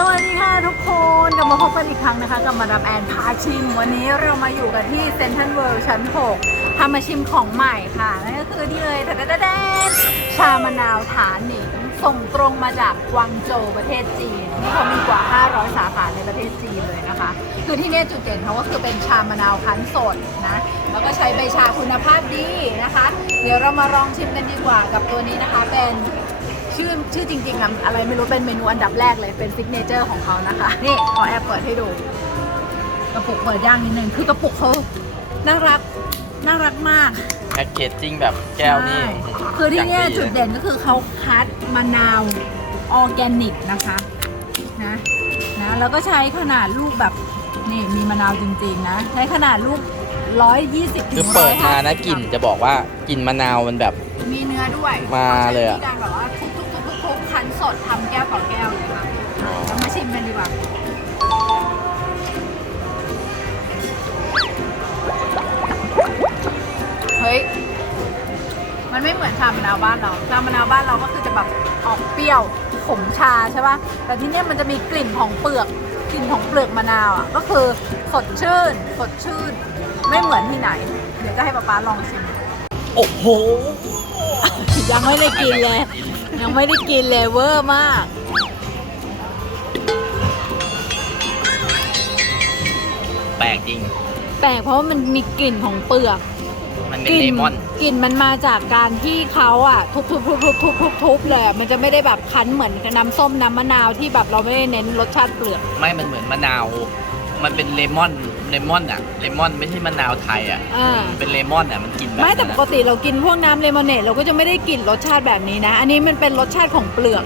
สวัสดีค่ะทุกคนกลับมาพบกันอีกครั้งนะคะกับมาดามแอนพาชิม วันนี้เรามาอยู่กันที่เซ็นทรัลเวิลด์ชั้น6ทำมาชิมของใหม่ค่ะ นั่นก็คือที่เลยแต่แดนชามะนาวฐานหนิงส่งตรงมาจากกวางโจวประเทศจีนที่เขามีกว่า 500 สาขาในประเทศจีนเลยนะคะ คือที่นี่จุดเด่นเขาก็คือเป็นชามะนาวคั้นสดนะ แล้วก็ใช้ใบชาคุณภาพดีนะคะ เดี๋ยวเรามาลองชิมกันดีกว่ากับตัวนี้นะคะเป็น ชื่อชื่อจริงๆอะอะไรไม่รู้เป็นเมนูอันดับแรกเลยเป็นซิกเนเจอร์ของเขานะคะ นี่ขอแอบเปิดให้ดู กระปุกเปิดย่างนิดนึงคือกระปุกเขาน่ารักน่ารักมากแพ็กเกจจิ้งแบบแก้วนี่ใช่คือที่เนี่ยางจุดลเด่นก็คือเขาคัดมะนาวออร์แกนิกนะคะนะนะแล้วก็ใช้ขนาดลูกแบบนี่มีมะนาวจริงๆนะ ใช้ขนาดลูก 120ถึคืองเปิดมานะ150กลิ่นจะบอกว่ากลิ่นมะนาวมันแบบ มีเนื้อด้วยมาเลยอะขใช้วิธีการแบบว่าทุบๆๆๆ คั้นสดทำแก้วต่อแก้วเลยค่ะอ๋อเรามาชิมกันดีกว่าเฮ้ยมันไม่เหมือนชามะนาวบ้านเราชามะนาวบ้านเราก็คือจะแบบออกเปรี้ยวขมชาใช่ปะแต่ที่เนี่ยมันจะมีกลิ่นของเปลือกกลิ่นของเปลือกมะนาวอะก็คือสดชื่นสดชื่น ไม่เหมือนที่ไหน เดี๋ยวจะให้ป๊าป๊าลองชิม โอ้โห ยังไม่ได้กินเลย ยังไม่ได้กินเลยเวอร์มาก แปลกจริง แปลกเพราะว่ามันมีกลิ่นของเปลือก มันเป็นกลิ่เลมอน กลิ่นมันมาจากการที่เขาอะทุบทุบทุบทุบทุบทุบทุบเลยอะมันจะไม่ได้แบบคั้นเหมือนน้ำส้มน้ำมะนาวที่แบบเราไม่ได้เน้นรสชาติเปลือก ไม่มันเหมือนมะนาว มันเป็นเลมอนเลมอนอะเลมอนไม่ใช่มะนาวไทยอะอ่ามันเป็นเลมอนอะมันกินแบบไม่แต่ปนั้นกอะติเรากินพวกน้ำเลมอนเนดเราก็จะไม่ได้กลิ่นรสชาติแบบนี้นะ อันนี้มันเป็นรสชาติของเปลือก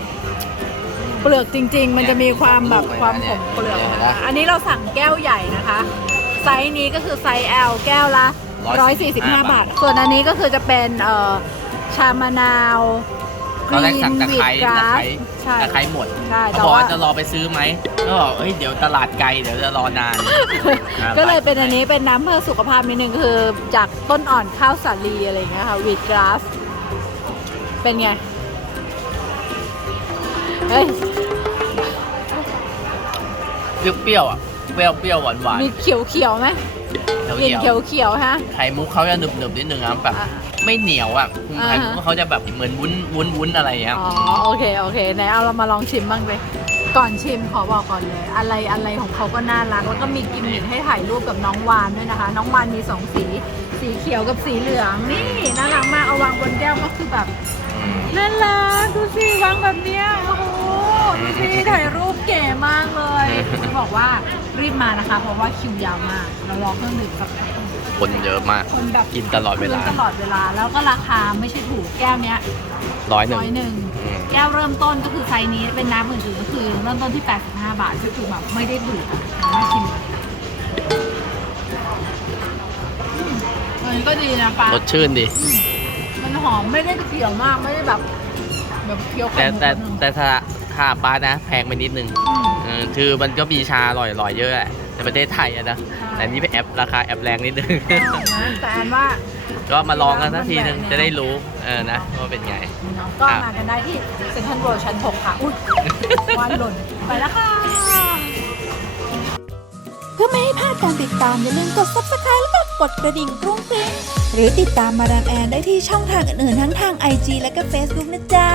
เปลือกจริง ๆ มันจะมีความแบบความขมเปลือกนะคะอันนี้เราสั่งแก้วใหญ่นะคะ ไซส์นี้ก็คือไซส์ L แก้วละ 145 บาท ส่วนอันนี้ก็คือจะเป็นเอ่อชามะนาวก ตอนแรรีกสั่นงตะวีไคร้ดกตะราไคสร้ใช่ตะไคร้หมดใช่เขาแต่บอกว่าว่า จะรอไปซื้อไหมก็บอกเอ้ยเดี๋ยวตลาดไกลเดี๋ยวจะรอนานอ่าก็เลยเป็นอันนี้เป็นน้ำเพื่อสุขภาพนิดนึงคือจากต้นอ่อนข้าวสาลีอะไรอย่างเงี้ยค่ะวีดกราสเป็นไง เฮ้ย เปรี้ยวๆอะเปรี้ยวเปรี้ยวหวานหวานมีเขียวเขียวๆไหมเขียวกลิ่นเขีเขียยววเขียวๆฮะ ไข่มุกเขาจะหนึบหนึบๆนิดนึงนะแบบอะไม่เหนียวอะคุณอ่าไข่มุกเขาจะแบบเหมือนวุ้นวุ้นวุ้นอะไรอย่างเงี้ยอ๋อโอเคโอเคไหนเอาเรามาลองชิมบ้างเลยก่อนชิมขอบอกก่อนเลย อะไรอะไรของเขาก็น่ารักแล้วก็มีกิมมิคให้ถ่ายรูปกับน้องวานด้วยนะคะ น้องวานมีสองสี สีเขียวกับสีเหลืองนี่น่ารักมากเอาวางบนแก้วก็คือแบบอืมน่ารักดูสิวางแบบเนี้ยโอ้โหดูสิถ่ายรูปเก๋มากเลย จะบอกว่ารีบมานะคะ เพราะว่าคิวยาวมาก เรารอเครื่องดื่มกับคนเยอะมาก คนแบบกินตลอดเวลากินตลอดเวลา แล้วก็ราคาไม่ใช่ถูกแก้วเนี้ยร้อยหนึ่ง ร้อยหนึ่งอืม แก้วเริ่มต้นก็คือไซส์นี้เป็นน้ำอื่นๆก็คือเริ่มต้นที่ 85 บาทก็คือแบบไม่ได้ถูกอะน่าชิมอืมอันนี้ก็ดีนะปลา รสชื่นดิมันหอมไม่ได้เขียวมากไม่ได้แบบ แบบเคี้ยวไข่แต่มุกแต่นิดนึงแต่ถ้าถ้าปลานะ แพงไปนิดนึง อืมเออ คือมันก็มีชาอร่อยอๆเยอะแหละในประเทศไทยอะนะใช่แต่นี่เป็นแอปราคาแอปแรงนิดนึงใช่นะแต่อันว่าก็มาลองกันสักทีนึงมันแบบจะได้รู้เออนะว่าเป็นไง ก็ครับมากันได้ที่เซ็นทรัลเวิลด์ชั้น6ค่ะ อุ้ยวันหล่นไปแล้วค่ะ เพื่อไม่ให้พลาดการติดตามอย่าลืมกด subscribe แล้วก็กดกระดิ่งกรุ้งกริ้งหรือติดตามมาดามแอนได้ที่ช่องทางอื่นๆทั้งทาง IG และก็ Facebook นะจ๊ะ